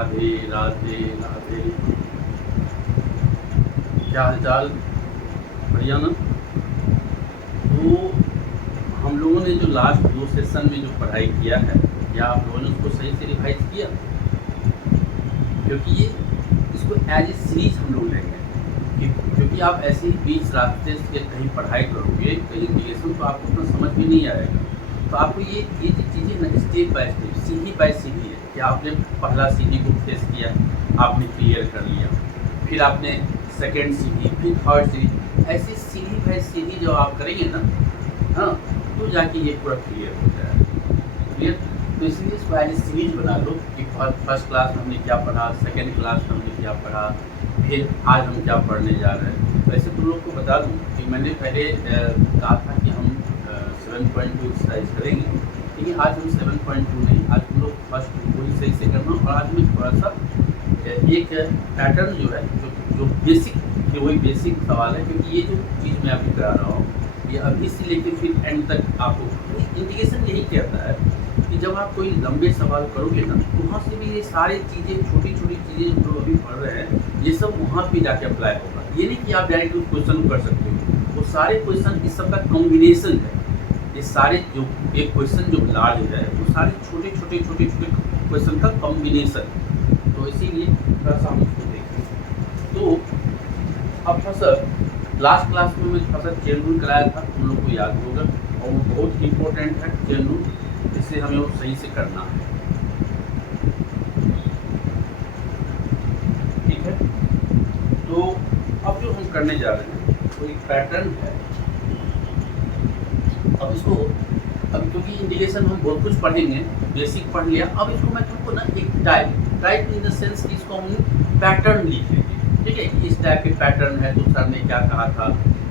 राधे राधे राधे। क्या हालचाल? बढ़िया ना? तो हम लोगों ने जो लास्ट 2 सेशन में जो पढ़ाई किया है, क्या आप लोगों ने उसको सही से रिवाइज किया? क्योंकि ये इसको एज ए सीरीज हम लोग लेंगे, क्योंकि आप ऐसे ही बीच रास्ते से कहीं पढ़ाई करोगे, कहीं इंडिकेशन, तो आपको उतना समझ में नहीं आएगा। तो आपको ये जो चीज़ें ना स्टेप बाय स्टेप, सीढ़ी बाय सीढ़ी है कि आपने पहला सीढ़ी को फेस किया, आपने क्लियर कर लिया, फिर आपने सेकेंड सीढ़ी, फिर थर्ड सीढ़ी, ऐसे सीढ़ी बाय सीढ़ी जब आप करेंगे ना, हाँ, तो जाके ये पूरा क्लियर हो जाएगा। क्लियर? तो इसलिए इसको एज ए सीरीज बना लो कि फर्स्ट क्लास में हमने क्या पढ़ा, सेकेंड क्लास में हमने क्या पढ़ा, फिर आज हम क्या पढ़ने जा रहे हैं। वैसे तुम लोग को बता दूं कि मैंने पहले कहा था कि हम 7.2 एक्सरसाइज करेंगे, लेकिन आज हम 7.2 नहीं, आज तुम लोग फर्स्ट को ही सही से करना। और आज मैं थोड़ा सा एक पैटर्न जो है, जो बेसिक, जो वही बेसिक सवाल है, क्योंकि ये जो चीज़ मैं अभी करा रहा हूँ, ये अभी से लेके फिर एंड तक आपको इंडिकेशन यही कहता है कि जब आप कोई लंबे सवाल करोगे ना, तो वहाँ से भी ये सारी चीज़ें, छोटी छोटी चीज़ें जो अभी पढ़ रहे हैं, ये सब वहाँ पे जाके अप्लाई होगा। ये नहीं कि आप डायरेक्ट उस क्वेश्चन को कर सकते हो, वो सारे क्वेश्चन इस सब का कॉम्बिनेशन है। ये सारे जो एक क्वेश्चन जो लार्ज है, वो सारे छोटे छोटे छोटे छोटे क्वेश्चन का कॉम्बिनेशन। तो इसीलिए थोड़ा सा हम उसको देखें। तो अब थोड़ा सा लास्ट क्लास में मैं थोड़ा सा चेन रूल कराया था, तुम लोग को याद होगा, और वो बहुत इंपॉर्टेंट है चेन रूल, इसे हमें वो सही से करना है। ठीक है? तो अब जो हम करने जा रहे हैं वो एक पैटर्न है। अब इसको, अब क्योंकि इंडिकेशन हम बहुत कुछ पढ़ेंगे, बेसिक पढ़ लिया, अब इसको मैं तुमको ना एक टाइप इन द सेंस कि इसको हम पैटर्न लिख लेंगे। ठीक है? इस टाइप के पैटर्न है, तो सर ने क्या कहा था,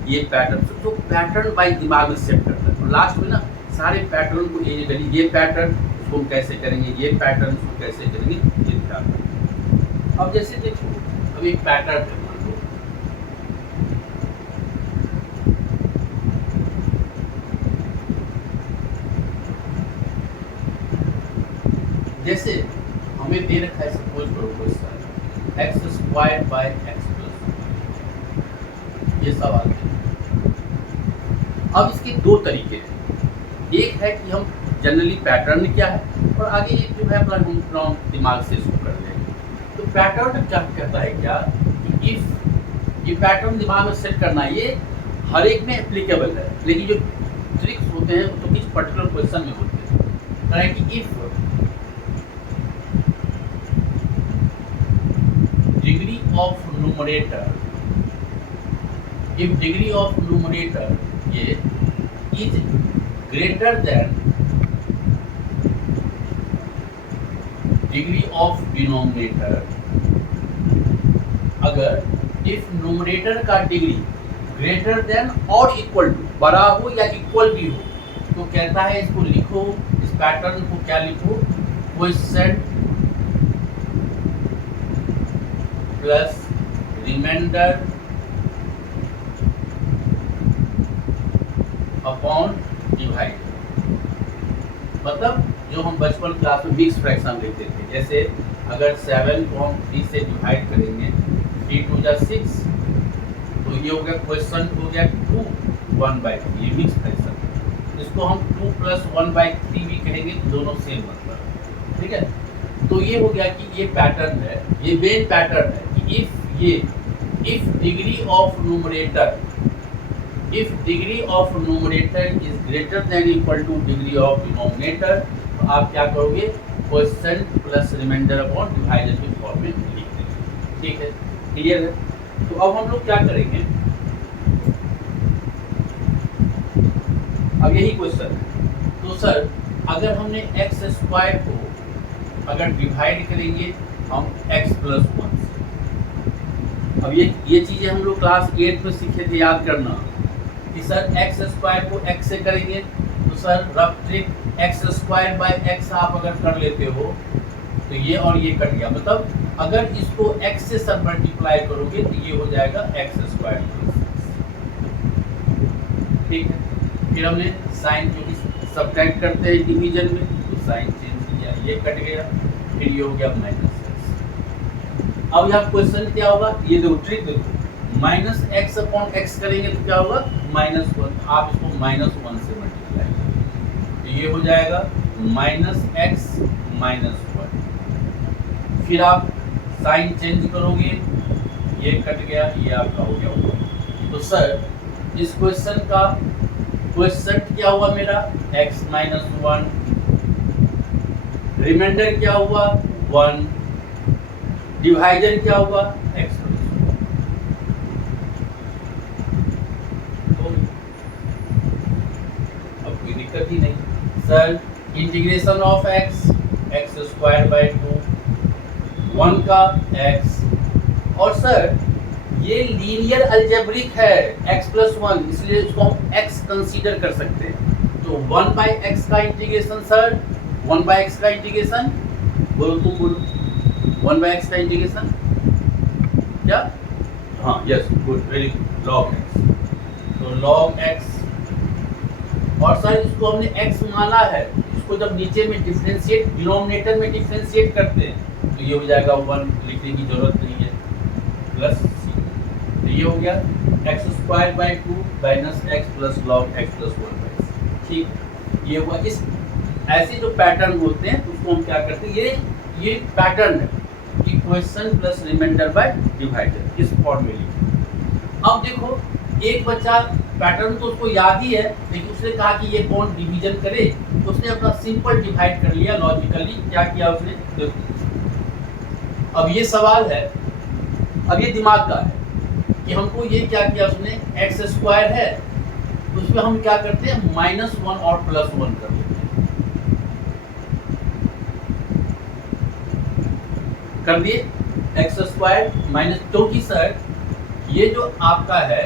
ये पैटर्न, तो पैटर्न बाई दिमाग में सेट करता है। तो लास्ट में ना सारे पैटर्न को ये पैटर्न इसको हम कैसे करेंगे, ये पैटर्न इसको कैसे करेंगे, ये ध्यान रखें। अब जैसे देखो, अब एक पैटर्न है, मान लो जैसे हमें दे रखा है, सपोज करो क्वेश्चन x² बाय x+, ये सवाल है। अब इसके दो तरीके हैं, एक है कि हम जनरली पैटर्न क्या है, और आगे ये जो है अपना दिमाग से इसको कर लेंगे। तो पैटर्न क्या कहता है, क्या कि इफ, ये पैटर्न दिमाग में सेट करना, ये हर एक में एप्लीकेबल है, लेकिन जो ट्रिक्स होते हैं वो तो किस पर्टिकुलर क्वेश्चन में होते हैं। कह रहे हैं कि if degree of numerator, if degree of numerator ये is greater than degree of denominator, अगर if numerator का डिग्री greater than और equal to, बड़ा हो या इक्वल भी हो, तो कहता है इसको लिखो, इस पैटर्न को क्या लिखो, question plus remainder upon divide. मतलब जो हम बचपन क्लास में मिक्स फ्रैक्शन लेते थे, जैसे अगर 7 को हम 3 से डिवाइड करेंगे, 3 2 जा 6, तो ये हो गया क्वेश्चन हो गया 2 1/3, ये मिक्स फ्रैक्शन। इसको हम 2 + 1/3 भी कहेंगे, दोनों सेम मतलब। ठीक है? तो ये हो गया कि ये पैटर्न है, ये मेन पैटर्न है कि if degree of numerator, if degree of numerator is greater than equal to degree of denominator, तो आप क्या करोगे, question plus remainder upon divided के फॉर्म में लिख देंगे। ठीक है? क्लियर है? तो अब हम लोग क्या करेंगे, अब यही क्वेश्चन है। तो सर अगर हमने x² को अगर डिवाइड करेंगे हम x+1 से, अब ये चीजें हम लोग क्लास 8 में सीखे थे, याद करना कि सर x² को x से करेंगे, तो sir rough trick x² by x आप अगर कर लेते हो, तो ये और ये कट गया, मतलब अगर इसको x से सर मल्टीप्लाई करोगे तो ये हो जाएगा x²। ठीक है? फिर हमने साइन, क्योंकि सब्ट्रैक्ट करते हैं डिवीजन में, तो साइन चेंज किया, ये कट गया, फिर ये हो गया -x। अब यहाँ क्वेश्चन क्या होगा, ये देखो ट्रिक देखो, माइनस एक्स अपॉन एक्स करेंगे तो क्या होगा -1, आप इसको -1 से मल्टीप्लाई करेंगे तो ये हो जाएगा -x -1। फिर आप साइन चेंज करोगे, ये कट गया, ये आपका हो गया ऊपर। तो सर इस क्वेश्चन का क्वेश्चन क्या हुआ मेरा x -1, रिमाइंडर क्या हुआ 1, डिवाइजर क्या हुआ x +1। अब कोई दिक्कत ही नहीं। सर इंटीग्रेशन ऑफ x² 2 1 का x, और सर ये लीनियर अलजेब्रिक है x+1, इसलिए इसको हम x कंसीडर कर सकते हैं। तो 1/x का इंटीग्रेशन सर, 1/x का इंटीग्रेशन बोलो, तुम बोलो 1/x का इंटीग्रेशन क्या, हाँ yes good very good, log x। तो log x, और सर इसको हमने x माना है, इसको जब नीचे में डिफरेंशिएट डिनोमिनेटर में डिफरेंशिएट करते हैं तो ये हो जाएगा 1, लिखने की जरूरत नहीं है, प्लस c। तो ये हो गया x² 2 -x + log x + 1/c। ठीक, ये हुआ। इस ऐसे जो पैटर्न होते हैं उसको हम क्या करते हैं, ये पैटर्न है कि question plus remainder by divider, इस फॉर्मूले। अब देखो एक बच्चा पैटर्न तो उसको याद ही है, लेकिन उसने कहा कि ये कौन डिवीजन करे, तो उसने अपना सिंपल डिवाइड कर लिया लॉजिकली। क्या किया उसने, देखो अब ये सवाल है, अब ये दिमाग का है कि हमको ये क्या किया उसने, x² है उसमें हम क्या करते हैं -1 और +1 कर लेते हैं, कर दिए x² माइनस, क्योंकि सर ये जो आपका है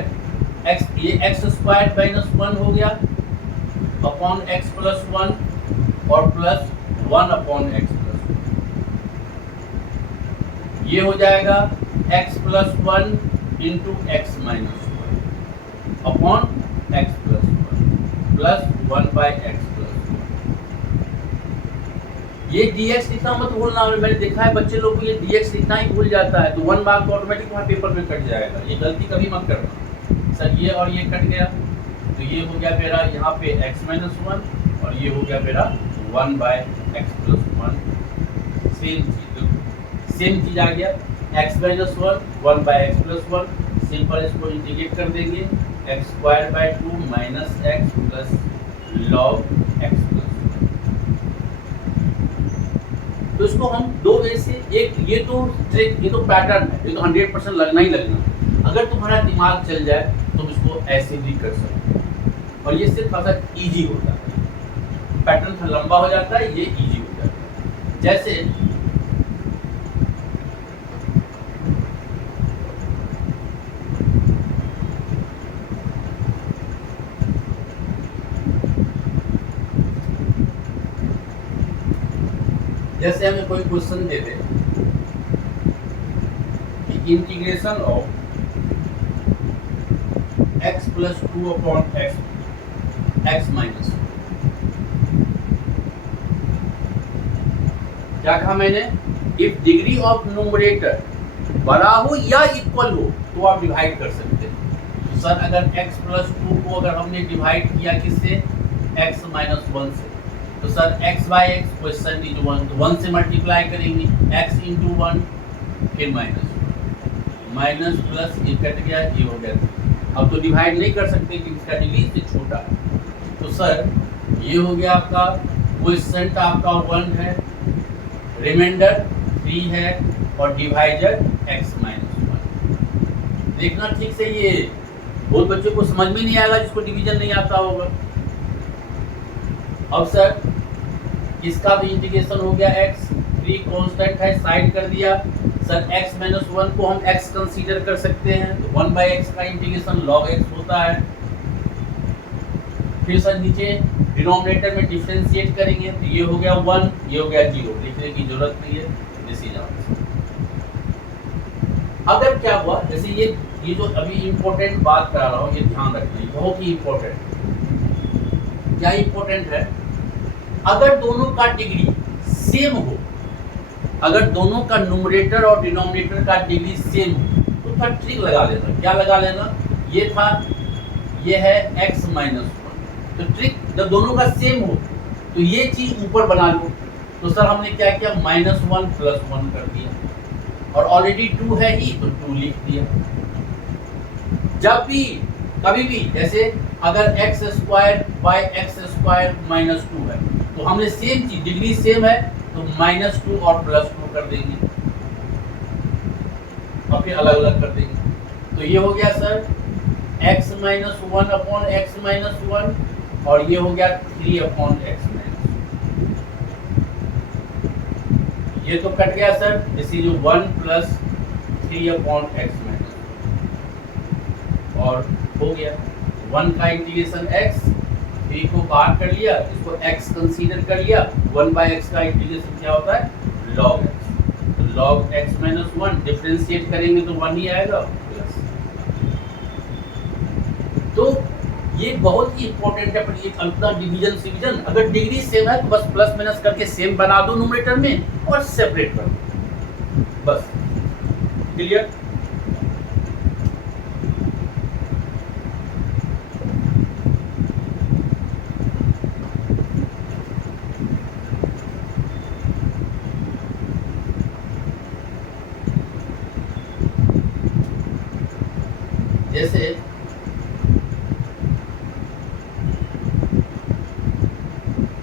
x, ये x² -1 हो गया अपॉन x + 1 और +1 अपॉन x + 1, ये हो जाएगा x + 1 into x - 1 upon x + 1 plus 1/x + 1। ये dx लिखना मत भूलना, मैंने देखा है बच्चे लोग को ये dx लिखना ही भूल जाता है, तो 1 मार्क ऑटोमेटिक वहाँ पेपर में कट जाएगा, ये गलती कभी मत करना। सर ये और ये कट गया, तो ये हो गया मेरा यहाँ पे x - 1 और ये हो गया मेरा 1/x + 1। सेम चीज आ गया, x - 1 1/x + 1, सिंपल इसको इंटीग्रेट कर देंगे, x² 2 -x + log x + 1। तो इसको हम दो वे से, एक ये तो ट्रिक, ये तो पैटर्न है, ये तो 100% लगना ही लगना। अगर तुम्हारा दिमाग चल जाए तुम इसको ऐसे भी कर सकते हो, और ये सिर्फ थोड़ा सा ईजी होता है, पैटर्न थोड़ा लंबा हो जाता है, ये ईजी हो जाता है। जैसे हमें कोई क्वेश्चन दे दे कि integration of x + 2 upon x - 1, क्या कहा मैंने, इफ डिग्री ऑफ न्यूमरेटर बड़ा हो या इक्वल हो तो आप डिवाइड कर सकते हैं। तो सर अगर x + 2 को अगर हमने डिवाइड किया किससे, x - 1 से, तो सर x/x क्वेश्चन इज 1, तो 1 से मल्टीप्लाई करेंगे, x × 1 फिर -1 माइनस प्लस ये कट गया, ये हो गया। अब तो डिवाइड नहीं कर सकते क्योंकि इसका डिग्री से छोटा है। तो सर ये हो गया आपका क्वेश्चन आपका 1 है, रिमाइंडर 3 है और डिवाइजर x - 1। देखना ठीक से, ये बहुत बच्चों को समझ में नहीं आएगा जिसको डिवीजन नहीं आता होगा। अब सर इसका भी इंटीग्रेशन हो गया, x 3 कांस्टेंट है, साइड कर दिया। सर x - 1 को हम x कंसीडर कर सकते हैं, तो 1/x का इंटीग्रेशन log x होता है। फिर सर नीचे डिनोमिनेटर में डिफरेंशिएट करेंगे, तो ये हो गया 1, ये हो गया 0, लिखने की जरूरत नहीं है, दिस इज आंसर। अगर क्या हुआ, जैसे ये जो अभी इंपॉर्टेंट बात करा रहा हूँ, ये ध्यान रखना, बहुत ही इंपॉर्टेंट। क्या इंपॉर्टेंट है, अगर दोनों का डिग्री सेम हो, अगर दोनों का न्यूमरेटर और डिनोमिनेटर का डिग्री सेम हो तो था ट्रिक लगा लेना। क्या लगा लेना? ये था, ये है x माइनस वन, तो ट्रिक जब दोनों का सेम हो तो ये चीज ऊपर बना लो। तो सर हमने क्या किया, माइनस वन प्लस वन कर दिया और ऑलरेडी टू है ही तो टू लिख दिया। जब भी कभी भी जैसे अगर X square by x square minus two है तो हमने सेम चीज, डिग्री सेम है तो माइनस टू और प्लस टू कर देंगे और फिर अलग अलग कर देंगे। तो ये हो गया sir x minus one upon x minus one और ये हो गया थ्री अपॉन एक्स माइनस। ये तो कट गया sir, this is one plus three upon x minus और हो गया वन का इंटीग्रेशन x, थ्री को बाहर कर लिया, इसको x कंसीडर कर लिया, वन बाय एक्स का इंटीग्रेशन क्या होता है, log x। तो log x minus one differentiate करेंगे तो वन ही आएगा प्लस। तो ये बहुत ही इंपॉर्टेंट है ये अंतर डिवीजन डिवीजन। अगर डिग्री सेम है तो बस प्लस माइनस करके सेम बना दो न्यूमरेटर में और सेपरेट कर दो, बस। क्लियर? जैसे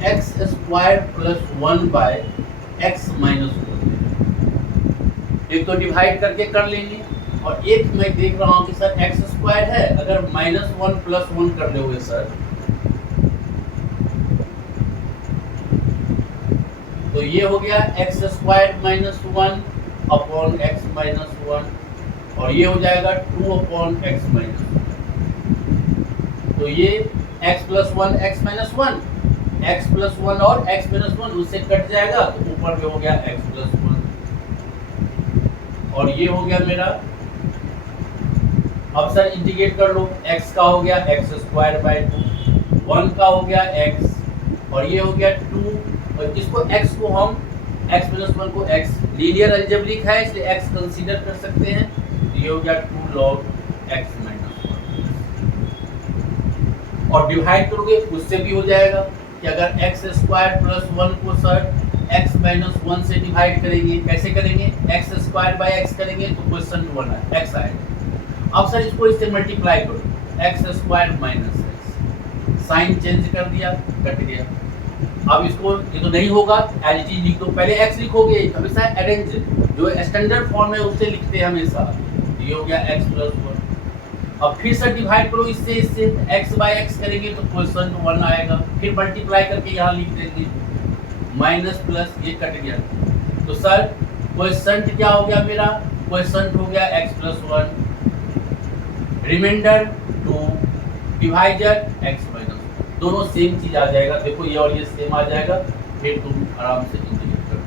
x square plus one by x minus one, एक तो डिवाइड करके कर लेंगे और एक मैं देख रहा हूं कि सर एक्स स्क्वायर है, अगर माइनस वन प्लस वन कर दोगे सर तो ये हो गया x square minus one upon x minus one और ये हो जाएगा two upon x minus one. तो ये x plus one x minus one, x plus one और एक्स माइनस वन उससे कट जाएगा तो ऊपर में हो गया x प्लस वन और ये हो गया मेरा। अब सर इंटीग्रेट कर लो, x का हो गया x square by two, one का हो गया x और ये हो गया टू और इसको x को हम x प्लस वन को x, लीनियर अलजेब्रिक है इसलिए x कंसीडर कर सकते हैं। ये हो गया two log x minus one और डिवाइड करोगे उससे भी हो जाएगा कि अगर एक्स स्क्वायर प्लस वन को सर x माइनस वन से डिवाइड करेंगे, कैसे करेंगे, एक्स स्क्वायर बाय एक्स करेंगे तो क्वेश्चन वन है x आएगा। अब सर इसको इससे मल्टीप्लाई करो, x square minus x, sign change कर दिया, कट गया। अब इसको ये तो नहीं होगा, एज इट इज लिख दो, पहले x लिखोगे हमेशा अरेंज जो स्टैंडर्ड फॉर्म है उससे लिखते हैं हमेशा। ये हो गया x प्लस वन, अब फिर से डिवाइड करो इससे x बाय x करेंगे तो क्वेश्चन वन आएगा, फिर मल्टीप्लाई करके यहाँ लिख देंगे माइनस प्लस, ये कट गया। तो सर क्वेश्चन क्या हो गया मेरा, क्वेश्चन हो गया x plus one, reminder two, divisor x minus, दोनों सेम चीज आ जाएगा। देखो ये और ये सेम आ जाएगा, फिर तुम आराम से इंटीग्रेट कर दो।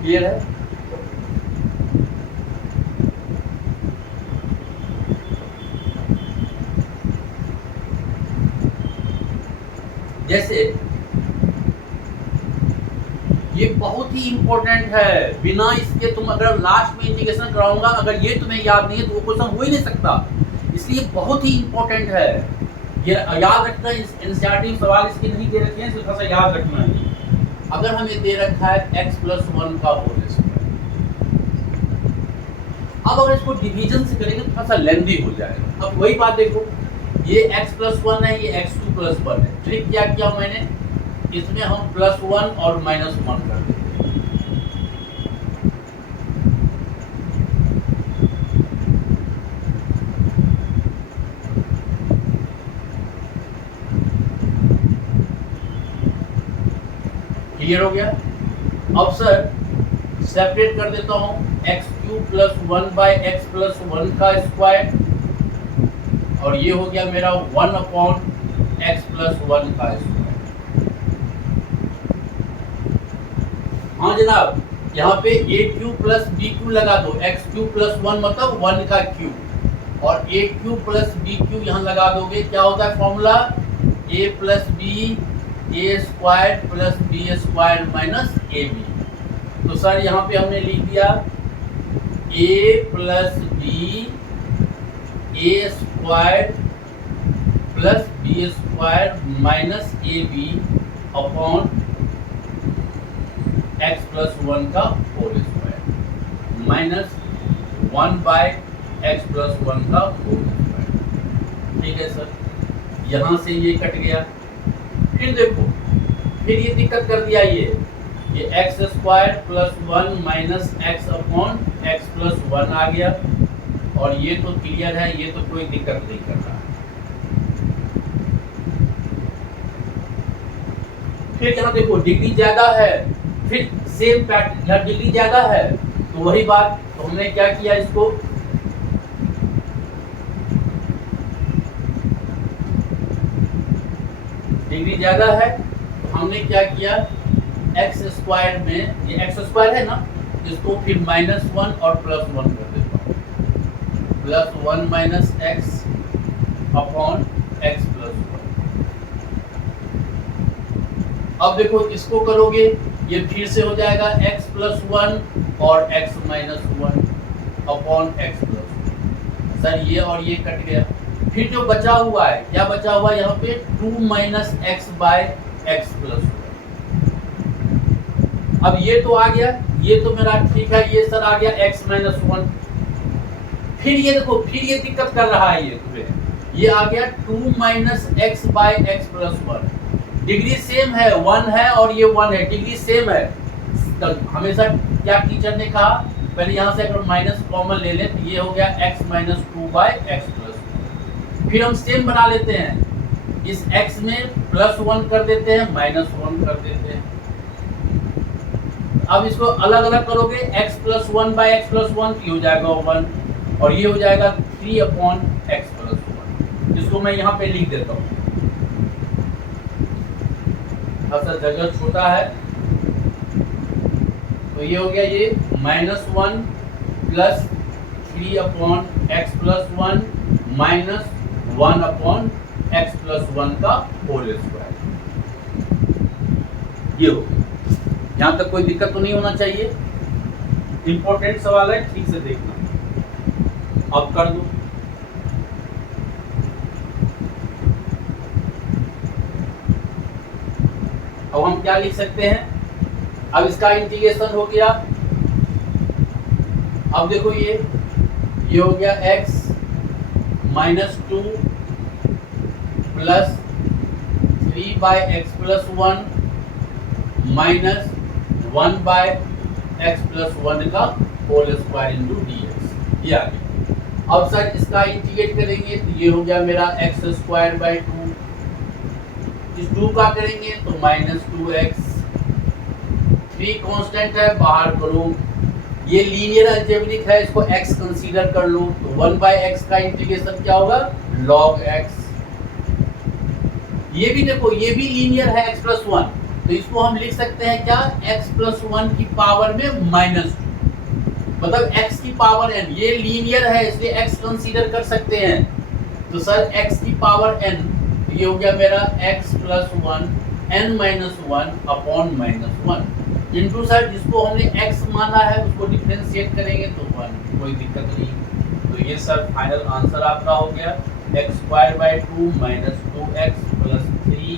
क्लियर है? जैसे ये बहुत ही इंपॉर्टेंट है, बिना इसके तुम अगर लास्ट में इंटीग्रेशन कराऊंगा अगर ये तुम्हें याद नहीं है तो वो क्वेश्चन हो ही नहीं सकता, इसलिए बहुत ही इंपॉर्टेंट है। ये याद रखना, एनसीईआरटी सवाल इसके नहीं दे रखे हैं, थोड़ा सा याद रखना है। अगर हमें दे रखा है x प्लस वन का होल स्क्वायर, अब अगर इसको डिवीजन से करेंगे तो थोड़ा सा लेंदी हो जाएगा। अब वही बात देखो, ये x प्लस वन है, ये x2 प्लस वन है, ट्रिक क्या किया मैंने, इसमें हम प्लस वन और माइनस वन कर देते हैं। क्लियर हो गया? अब सर सेपरेट कर देता हूं, x cube plus one by x plus one का स्क्वायर और ये हो गया मेरा one upon x plus one का स्क्वायर। हाँ जनाब, यहाँ पे a cube plus b cube लगा दो, एक्स क्यूब प्लस वन मतलब वन का क्यूब और a cube plus b cube यहाँ लगा दोगे, क्या होता है formula, a plus B A square plus B square minus A b. तो सर यहाँ पे हमने लिख दिया A plus B A square plus B square minus A B upon x plus 1 का whole square minus 1 by x plus 1 का whole square. ठीक है सर, यहाँ से ये कट गया। फिर देखो, फिर ये दिक्कत कर दिया ये x square plus 1 minus x upon x plus 1 आ गया, और ये तो क्लियर है, ये तो कोई दिक्कत नहीं कर रहा है। फिर यहाँ देखो डिग्री ज्यादा है, फिर सेम पैटर्न, यहाँ डिग्री ज्यादा है तो वही बात, तो हमने क्या किया इसको डिग्री ज्यादा है तो हमने क्या किया एक्स स्क्वायर में, ये एक्स स्क्वायर है ना, इसको फिर -1 और +1 कर देता हूँ, +1 minus x upon x plus 1। अब देखो इसको करोगे ये फिर से हो जाएगा x प्लस 1 और x minus 1 upon x plus 1। Sir ये और ये कट गया, फिर जो बचा हुआ है, क्या बचा हुआ है यहाँ पे 2 minus x by x plus 1। अब ये तो आ गया, ये तो मेरा ठीक है, ये सर आ गया x माइनस 1। फिर ये देखो, फिर ये दिक्कत कर रहा है, ये तुम्हें ये आ गया 2 minus x by x plus 1। Degree same है, 1 है और ये 1 है, डिग्री सेम है। तो हमेशा क्या टीचर ने कहा, पहले यहाँ से अगर माइनस कॉमन ले लें तो ये हो गया x minus 2 by x plus 1। फिर हम सेम बना लेते हैं, इस x में +1 कर देते हैं, -1 कर देते हैं। अब इसको अलग अलग करोगे, x plus 1 by x plus 1 ये हो जाएगा 1 और ये हो जाएगा 3 अपॉन एक्स प्लस 1। जिसको मैं यहाँ पे लिख देता हूँ, अच्छा जगह छोटा है तो ये हो गया ये -1 plus 3 upon x plus 1 minus 1 upon x plus 1 का होल स्क्वायर। ये हो गया, यहाँ तक कोई दिक्कत तो नहीं होना चाहिए। इंपॉर्टेंट सवाल है, ठीक से देखना। अब कर दो, अब हम क्या लिख सकते हैं, अब इसका इंटीग्रेशन हो गया। अब देखो ये हो गया x minus 2 plus 3 by x plus 1 minus 1 by x plus 1 का होल स्क्वायर इंटू dx। ये आ गया। अब सर इसका इंटीग्रेट करेंगे तो ये हो गया मेरा एक्स स्क्वायर बाय 2, इस 2 का करेंगे तो -2x, 3 कांस्टेंट है बाहर करो, ये लीनियर अलजेब्रिक है, इसको x कंसीडर कर लो तो 1 बाय x का इंटीग्रेशन क्या होगा log x। ये भी देखो, ये भी लीनियर है x प्लस 1, तो इसको हम लिख सकते हैं क्या x प्लस 1 की पावर में -2, मतलब x की पावर n। ये लीनियर है इसलिए x कंसीडर कर सकते हैं, तो सर x की पावर n, ये हो गया मेरा x plus 1 n minus 1 upon -1 into sir जिसको हमने x माना है उसको डिफरेंशिएट करेंगे तो 1, कोई दिक्कत नहीं। तो ये सर फाइनल आंसर आपका हो गया x square by 2 minus 2x plus 3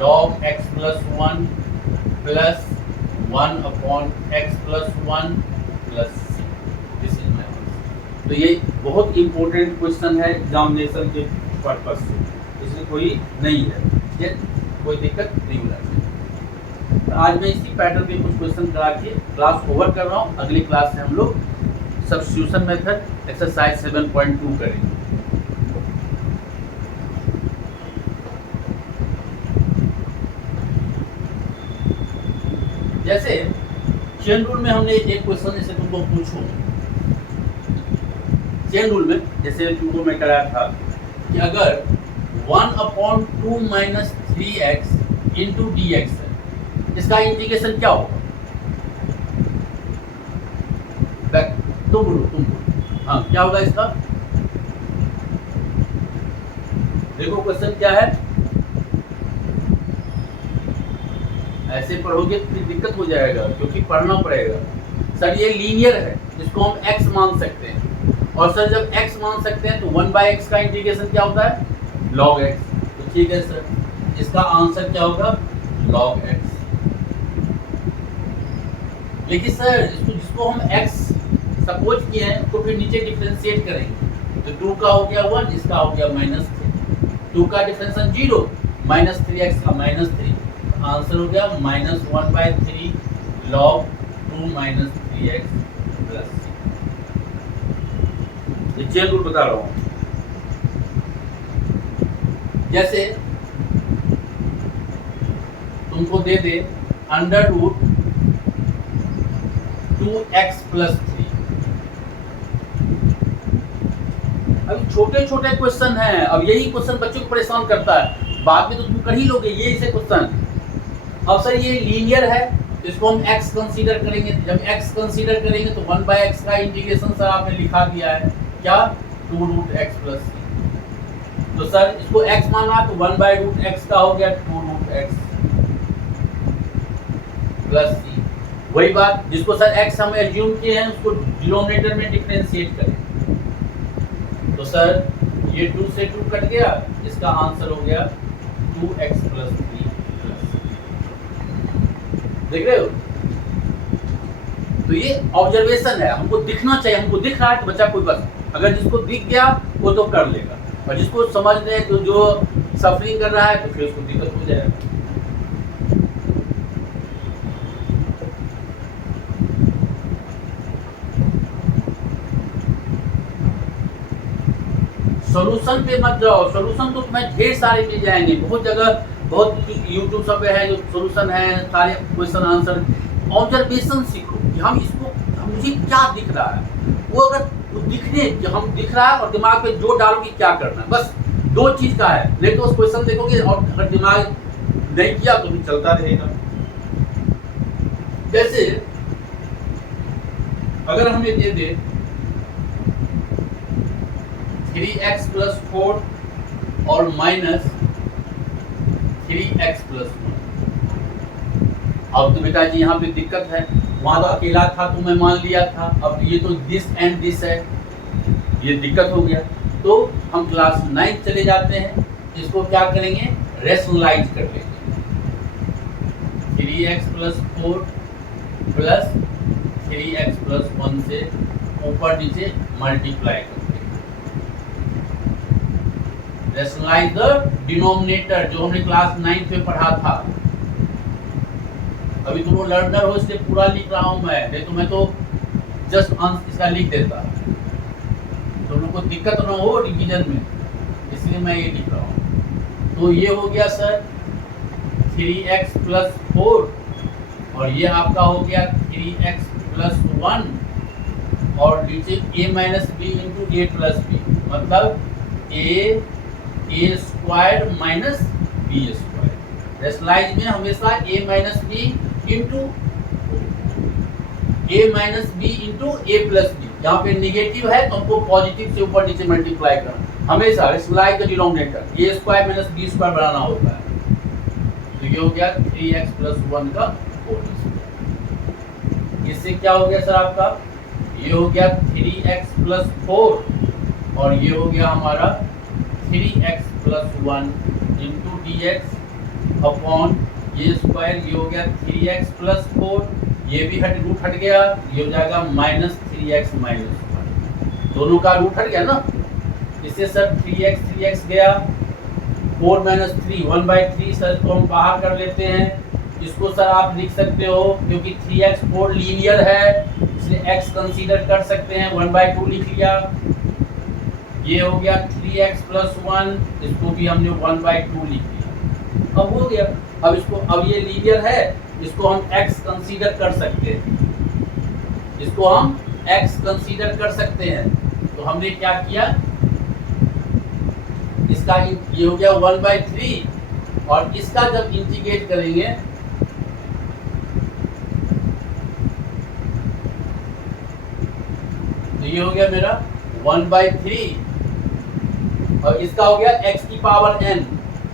log x plus 1 plus 1 upon x plus 1 plus c। This is my answer. तो ये बहुत इंपॉर्टेंट क्वेश्चन है एग्जामिनेशन के पर्पस से, इसमें कोई नहीं है, ये कोई दिक्कत नहीं हो रहा है। तो आज मैं इसी पैटर्न के कुछ क्वेश्चन करा के क्लास ओवर कर रहा हूँ। अगली क्लास में हम लोग सब्स्टिट्यूशन मेथड एक्सरसाइज 7.2 करेंगे। जैसे चेन रूल में हमने एक क्वेश्चन जैसे तुमको पूछूं, चेन रूल में जैसे तुमको मैं कराया था कि अगर 1/2 माइनस 3x इंटू dx है, इसका इंटीग्रेशन क्या होगा? तुम बोलो, हाँ क्या होगा इसका? देखो क्वेश्चन क्या है, ऐसे पढ़ोगे तो फिर दिक्कत हो जाएगा, क्योंकि पढ़ना पड़ेगा। सर ये लीनियर है, इसको हम x मान सकते हैं, और सर जब x मान सकते हैं तो 1/x का इंटीग्रेशन क्या होता है, log x। तो ठीक है सर, इसका आंसर क्या होगा, log x। लेकिन सर जिसको हम x सपोज किए हैं उसको फिर नीचे डिफरेंशिएट करेंगे, तो 2 का हो गया 1, इसका हो गया -3, 2 का डिफरेंशिएशन 0, -3x का -3, आंसर हो गया -1/3 log 2 - 3x प्लस c। ये चेन रूल बता रहा हूं। जैसे तुमको दे दे √2x + 3। अभी छोटे छोटे क्वेश्चन हैं, अब यही क्वेश्चन बच्चों को परेशान करता है, बाद में तो तुम कर ही लोगे ये ऐसे क्वेश्चन। अब सर ये लीनियर है, इसको हम x कंसीडर करेंगे, जब x कंसीडर करेंगे तो 1/x का इंटीग्रेशन सर आपने लिखा दिया है क्या, 2√x + c। तो सर इसको x माना तो 1/√x का हो गया 2√x + c। वही बात जिसको सर x हम एज्यूम किए हैं उसको डिनोमिनेटर में डिफरेंशिएट करें, तो सर ये 2 से 2 कट गया, इसका आंसर हो गया 2x + 3 देख रहे हो। तो ये ऑब्जर्वेशन है, हमको दिखना चाहिए, हमको दिख रहा है तो बच्चा कोई बस, अगर जिसको दिख गया वो तो कर लेगा, और जिसको समझ में तो जो सफरिंग कर रहा है तो फिर उसको दिक्कत हो जाएगा। सॉल्यूशन पे मत जाओ, सॉल्यूशन तो तुम्हें ढेर सारे मिल जाएंगे, बहुत जगह, बहुत यूट्यूब सब पे है जो सॉल्यूशन है, सारे क्वेश्चन आंसर। ऑब्जर्वेशन सीखो कि हम इसको, मुझे क्या दिख रहा है, वो अगर वो दिखने कि हम दिख रहा है और दिमाग पे जोर डालो कि क्या करना है, बस 2 चीज का है। नहीं तो उस क्वेश्चन देखोगे और अगर दिमाग नहीं किया तो भी चलता रहेगा। जैसे अगर हमें दे दे 3x + 4 और -3x + 1। अब तो बेटा जी यहाँ पे दिक्कत है, वहां तो अकेला था तो मैं मान लिया था, अब ये तो दिस एंड दिस है, ये दिक्कत हो गया। तो हम क्लास 9 चले जाते हैं, इसको क्या करेंगे, रेशनलाइज कर लेंगे। 3x + 4 + 3x + 1 से ऊपर नीचे मल्टीप्लाई करते हैं। रेशनलाइज द डिनोमिनेटर, जो हमने क्लास 9 में पढ़ा था। अभी तुम लोग लर्नर हो इसलिए पूरा लिख रहा हूं मैं, नहीं तो मैं तो जस्ट अंश इसका लिख देता, तुम लोग को दिक्कत ना हो रिवीजन में, इसलिए मैं ये लिख रहा हूँ। तो ये हो गया सर 3x + 4, और ये आपका हो गया 3x + 1, और नीचे a - b × a + b, मतलब a² - b²। रेशनलाइज में हमेशा a - b × a - b + b, यहाँ पे निगेटिव है तो हमको पॉजिटिव से ऊपर नीचे मल्टीप्लाई करना, हमेशा रेशनलाइज का डिनोमिनेटर a² - b² बनाना होता है। तो ये हो गया 3x + 1 का होल स्क्वायर। इससे क्या हो गया सर आपका, ये हो गया 3x + 4, और ये हो गया हमारा 3x + 1 × dx अपॉन ये स्क्वायर, ये हो गया 3x + 4, ये भी रूट हट गया, ये हो जाएगा -3x - 1, दोनों का रूट हट गया ना। इससे सर 3x गया, 4 - 3 1/3, सर को हम बाहर कर लेते हैं। इसको सर आप लिख सकते हो, क्योंकि 3x 4 लीनियर है इसलिए x कंसीडर कर सकते हैं, 1/2 लिख लिया। ये हो गया 3x + 1, इसको भी हमने 1/2 लिख लिया। अब हो गया, अब इसको, अब ये लीनियर है, इसको हम x कंसीडर कर सकते हैं, इसको हम x कंसीडर कर सकते हैं। तो हमने क्या किया, इसका ये हो गया 1/3, और इसका जब इंटीग्रेट करेंगे तो ये हो गया मेरा 1/3, और इसका हो गया x⁴n।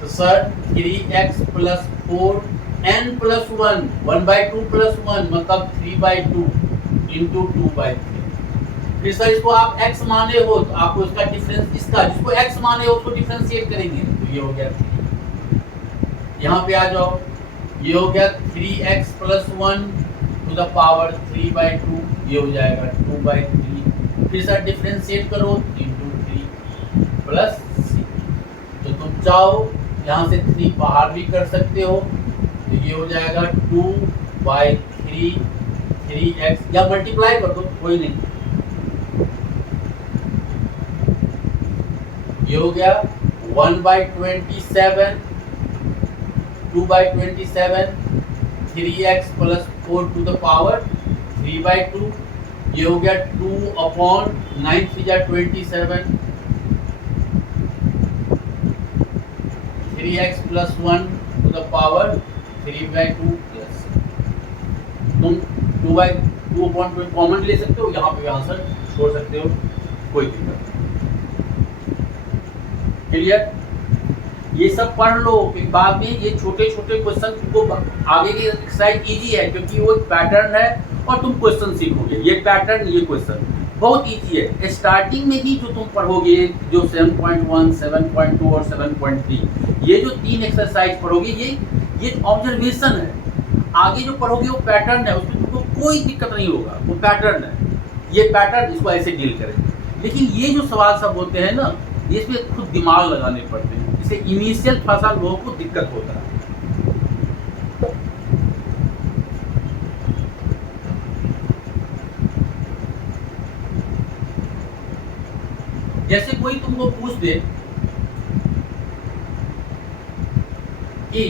तो sir 3x + 4 n plus one, 1/2 plus one मतलब 3/2 इंटू 2/3। फिर सर इसको आप x माने हो तो आपको इसका डिफरेंस, इसका जिसको x माने हो उसको डिफरेंशिएट करेंगे तो ये हो गया 3। यहाँ पे आ जाओ, ये हो गया 3x plus one two the power 3/2, ये हो जाएगा 2/3। फिर सर डिफरेंशिएट करो इंटू 3 प्लस c। तो तुम चाहो यहाँ से 3 बाहर भी कर सकते हो, तो ये हो जाएगा 2/3 3x, या मल्टीप्लाई कर दो कोई नहीं, ये हो गया 1/27 2/27 3x plus 4 to the power 3/2, ये हो गया 2/9 3 3x plus 1 to the power 3/2 plus, तुम 2/2 कॉमन ले सकते हो, यहाँ पे आंसर छोड़ सकते हो, कोई दिक्कत नहीं। क्लियर? ये सब पढ़ लो, फिर बाद में ये छोटे छोटे क्वेश्चन तुमको आगे की एक्सरसाइज इजी है क्योंकि वो पैटर्न है और तुम क्वेश्चन सीखोगे। ये पैटर्न, ये क्वेश्चन बहुत इजी है। स्टार्टिंग में ही जो तुम पढ़ोगे, जो 7.1 7.2 और 7.3, ये जो 3 एक्सरसाइज पढ़ोगे, ये ऑब्जर्वेशन है। आगे जो पढ़ोगे वो पैटर्न है, उसमें तुमको कोई दिक्कत नहीं होगा, वो पैटर्न है। ये पैटर्न, इसको ऐसे डील करेंगे। लेकिन ये जो सवाल सब होते हैं ना, इसमें खुद दिमाग लगाने पड़ते हैं, इससे इनिशियल थोड़ा सा लोगों को दिक्कत होता है। जैसे कोई तुमको पूछ दे कि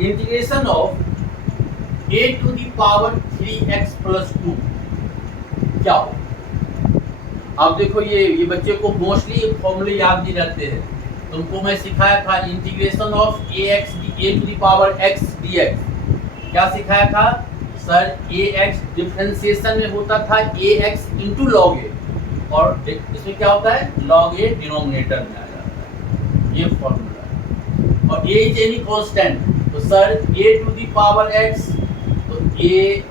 integration of a to the power 3x plus 2 क्या हो। अब देखो ये बच्चे को मोस्टली फॉर्मूले याद नहीं रहते हैं। तुमको मैं सिखाया था integration of a to the power x dx, क्या सिखाया था सर? ax डिफरेंशिएशन में होता था ax इंटू लॉग a, और इसमें क्या होता है? log a डिनोमिनेटर में आ जाता है, ये फॉर्मूला है। और a इज एनी कांस्टेंट, तो sir a to the power x, तो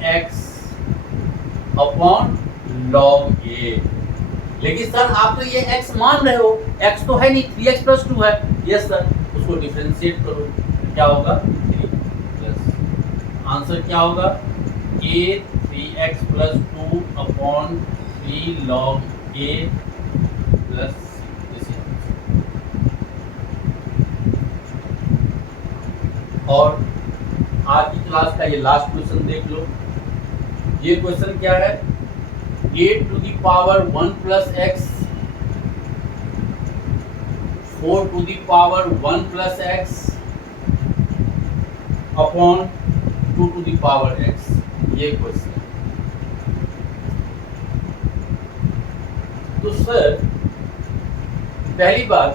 ax अपॉन log a। लेकिन सर आप तो ये x मान रहे हो, x तो है नहीं, 3x प्लस 2 है। यस सर, उसको डिफरेंशिएट करो, क्या होगा? 3 प्लस, आंसर क्या होगा? a 3x plus 2 upon 3 log a plus c। और आज की क्लास का ये लास्ट क्वेश्चन देख लो। ये क्वेश्चन क्या है? a to the power 1 plus x 4 to the power 1 plus x upon 2 to the power x, ये क्वेश्चन। तो सर पहली बात,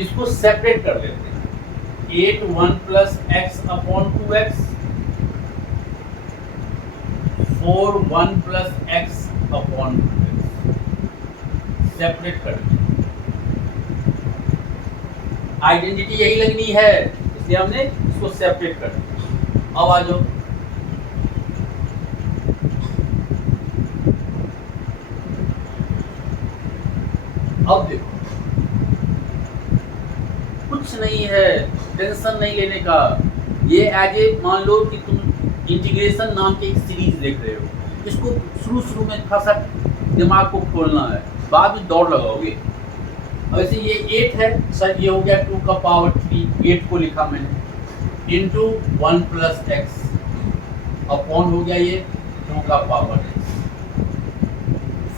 इसको सेपरेट कर लेते हैं। 8 1 plus x upon 2x, 4 1 plus x upon 2x, separate कर लेते। आइडेंटिटी यही लगनी है, इसलिए हमने इसको सेपरेट कर दिया। अब आ जाओ, अब देखो, कुछ नहीं है, टेंशन नहीं लेने का। ये एज ए मान लो कि तुम इंटीग्रेशन नाम की एक सीरीज देख रहे हो, इसको शुरू में थोड़ा सा दिमाग को खोलना है, बाद में दौड़ लगाओगे। वैसे ये 8 है सर, ये हो गया 2 का पावर 3, 8 को लिखा मैंने, इंटू 1 प्लस एक्स अपॉन हो गया ये 2 का पावर x।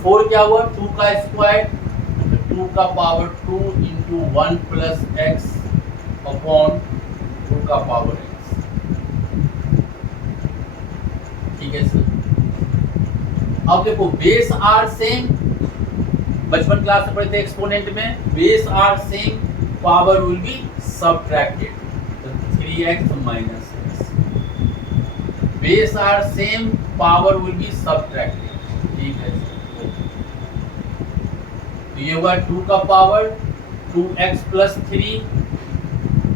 4 क्या हुआ? 2 का स्क्वायर, 2 का power 2 into 1 plus x upon 2 का पावर x। ठीक है सर। अब देखो, बेस आर सेम, बचपन क्लास में पढ़े थे एक्सपोनेंट में, base are same, power will be subtracted, तो 3x माइनस x। Base are same, power will be subtracted. ठीक है, तो ये हुआ 2 का पावर 2x प्लस 3,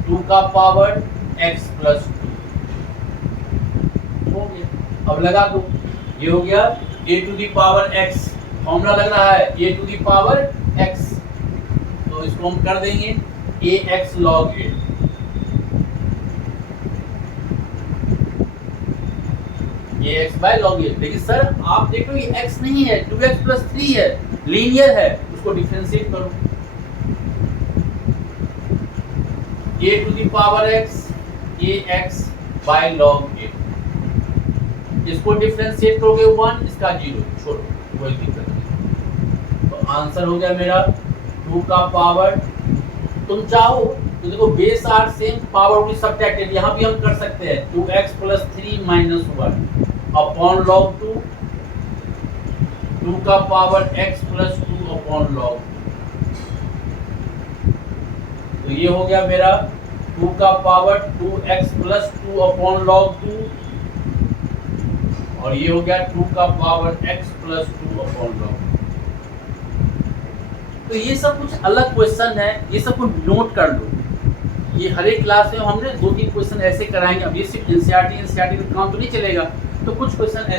2 का पावर x प्लस 2। अब लगा दो, ये हो गया a to the power x, formula लग रहा है a to the power x, तो इसको हम कर देंगे ax log a, ax by log a। लेकिन सर आप देखो ये x नहीं है, 2x प्लस 3 है, लीनियर है, उसको डिफरेंशिएट करो, a to the power x ax by log a, इसको डिफरेंशिएट करोगे 1, इसका 0, छोड़ो कोई दिक्कत नहीं। तो आंसर हो गया मेरा 2 का पावर, तुम चाहो तो देखो बेस आर सेम, पावर भी सब्ट्रैक्टेड, यहाँ भी हम कर सकते हैं 2x plus 3 minus 1 upon log 2, 2 का power x plus 2 upon log 2। तो ये हो गया मेरा 2 का power 2x plus 2 upon log 2, और ये हो गया 2 का power x plus 2 upon log 2। तो ये सब कुछ अलग क्वेश्चन है, ये सब कुछ नोट कर लो। ये हर एक क्लास में हमने 2-3 क्वेश्चन ऐसे कराएंगे। अब ये सिर्फ एनसीईआरटी में काम तो नहीं चलेगा, तो कुछ क्वेश्चन